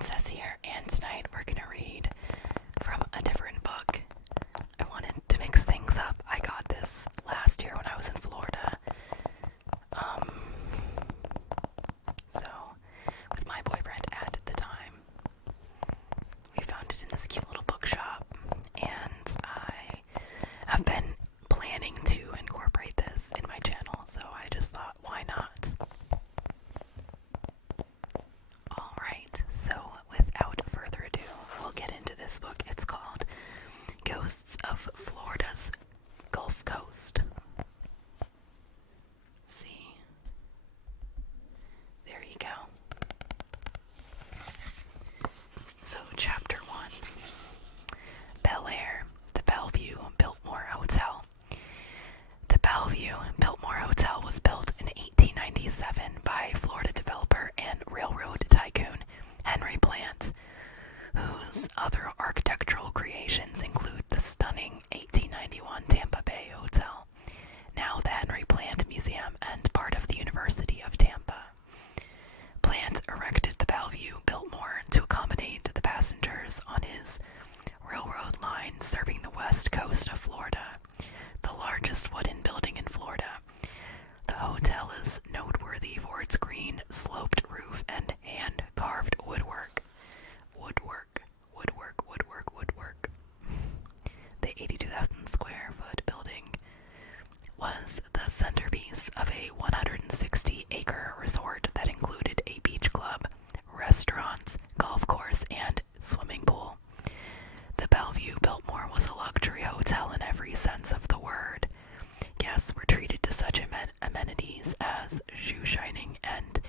It says here, and tonight we're going to read from a different book. I wanted to mix things up. I got this last year when I was in Florida. So, with my boyfriend at the time, we found it in this cute little bookshop, and I have been planning to incorporate this in my channel, so I just thought, why not? Alright, so without further ado, we'll get into this book. It's called Ghosts of Florida's Gulf Coast. See? There you go. So, Chapter 1. Bel Air, the Bellevue Biltmore Hotel. The Bellevue Biltmore Hotel was built in 1897 by Florida developer and railroad tycoon Henry Plant, whose other architectural creations include the stunning 1891 Tampa Bay Hotel, now the Henry Plant Museum and part of the University of Tampa. Plant erected the Bellevue Biltmore to accommodate the passengers on his railroad line serving the west coast of Florida, the largest wooden building in Florida. The hotel is noteworthy for its green, sloped roof and hand-carved woodwork. The 82,000 square foot building was the centerpiece of a 160-acre resort that included a beach club, restaurants, golf course, and swimming pool. The Bellevue Biltmore was a luxury hotel in every sense of the word. Guests were treated to such amenities as shoe shining and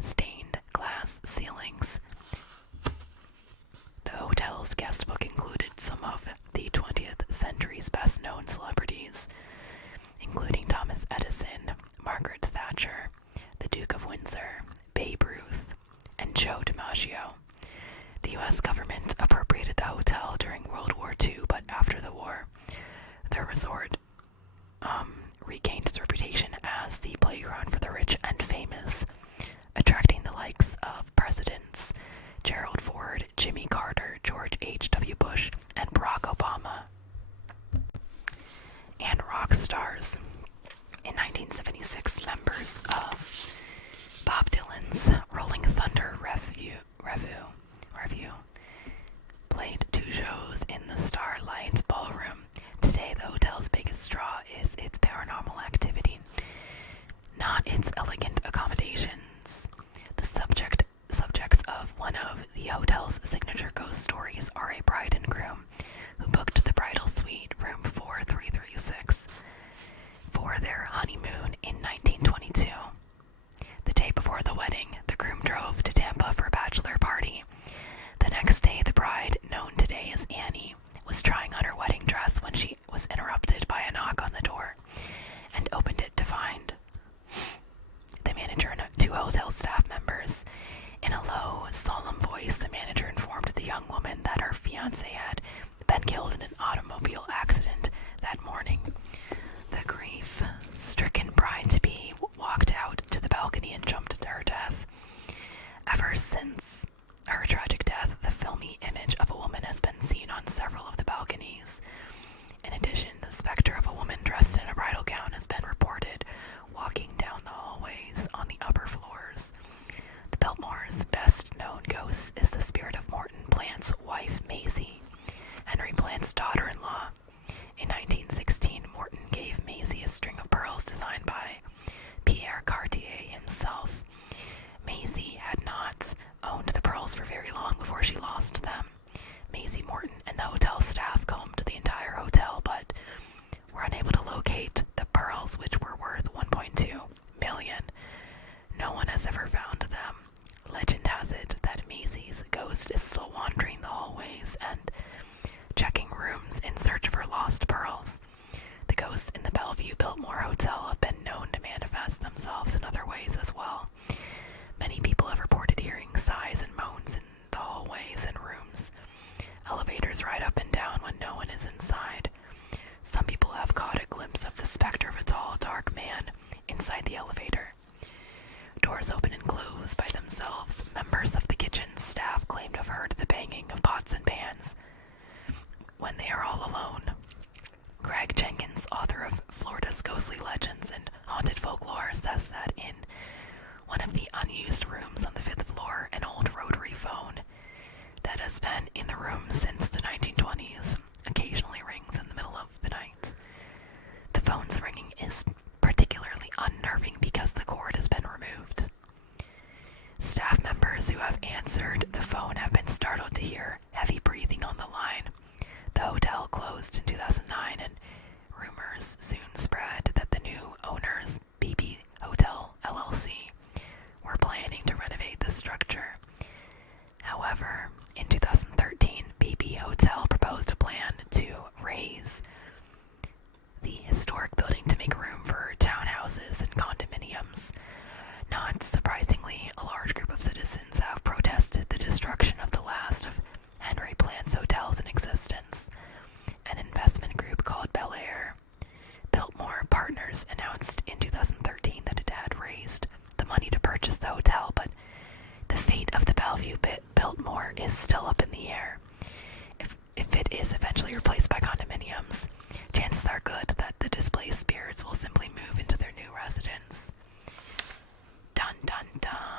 stained glass ceilings. The hotel's guest book included some of the 20th century's best-known celebrities, including Thomas Edison, Margaret Thatcher, the Duke of Windsor, Babe Ruth, and Joe DiMaggio. The U.S. government appropriated the hotel during World War II, but after the war, the resort regained its reputation as the playground for the rich and famous, attracting the likes of presidents Gerald Ford, Jimmy Carter, George H.W. Bush, and Barack Obama, and rock stars. In 1976, members of Bob Dylan's Rolling Thunder Revue played 2 shows in the Starlight Ballroom. Today, the hotel's biggest draw is its paranormal activity, not its elegant accommodations. The subjects of one of the hotel's signature ghost stories are a bride and groom who booked the bridal suite, room 4336, for their honeymoon in 1922. The day before the wedding, the groom drove to Tampa for a bachelor party. The next day, the bride, known today as Annie, was trying on her wedding dress when she was interrupted by a knock on the door, and opened it to find the manager and 2 hotel staff members. In a low, solemn voice, the manager informed the young woman that her fiancé had been killed in an automobile accident that morning. The grief-stricken bride-to-be walked out to the balcony and jumped to her death. Ever since her tragic death, the filmy image of a woman has been seen on several of the balconies. In addition, the specter of a woman dressed in a bridal gown has been reported walking down the hallways on the upper floors. The Biltmore's best-known ghost is the spirit of Morton Plant's wife, Maisie, Henry Plant's daughter-in-law. In 1916, Morton gave Maisie a string of pearls designed by Pierre Cartier himself. Maisie had not owned the pearls for very long before she lost them. Maisie, Morton, and the hotel staff combed the entire hotel, but were unable to locate the pearls, which were worth $1.2 million. No one has ever found them. Legend has it that Maisie's ghost is still wandering the hallways and checking rooms in search of her lost pearls. The ghosts in the Bellevue Biltmore Hotel have been known to manifest themselves in other ways as well. Many people have reported hearing sighs and moans in the hallways and rooms. Elevators ride up and down when no one is inside. Some people have caught a glimpse of the specter of a tall, dark man inside the elevator. Doors open and close by themselves. Members of the kitchen staff claim banging of pots and pans when they are all alone. Greg Jenkins, author of Florida's Ghostly Legends and Haunted Folklore, says that in one of the unused rooms on the 5th floor, an old rotary phone that has been in the room since the 1920s occasionally rings in the middle of the night. The phone's ringing is particularly unnerving because the cord has been removed. Staff members who have answered the phone have been startled to hear heavy breathing on the line. The hotel closed in 2009, and rumors soon spread that the new owners, BB Hotel LLC, were planning to renovate the structure. However, in 2013, BB Hotel proposed a plan to raise the historic building to make room for townhouses and condominiums. Not surprisingly, a large group of citizens have protested the destruction of the last of Henry Plant's hotels in existence. An investment group called Bel Air Biltmore Partners announced in 2013 that it had raised the money to purchase the hotel, but the fate of the Bellevue Biltmore is still up in the air. If it is eventually replaced by condominiums, chances are good that the displaced spirits will simply move into their new residence. Dun dun dun.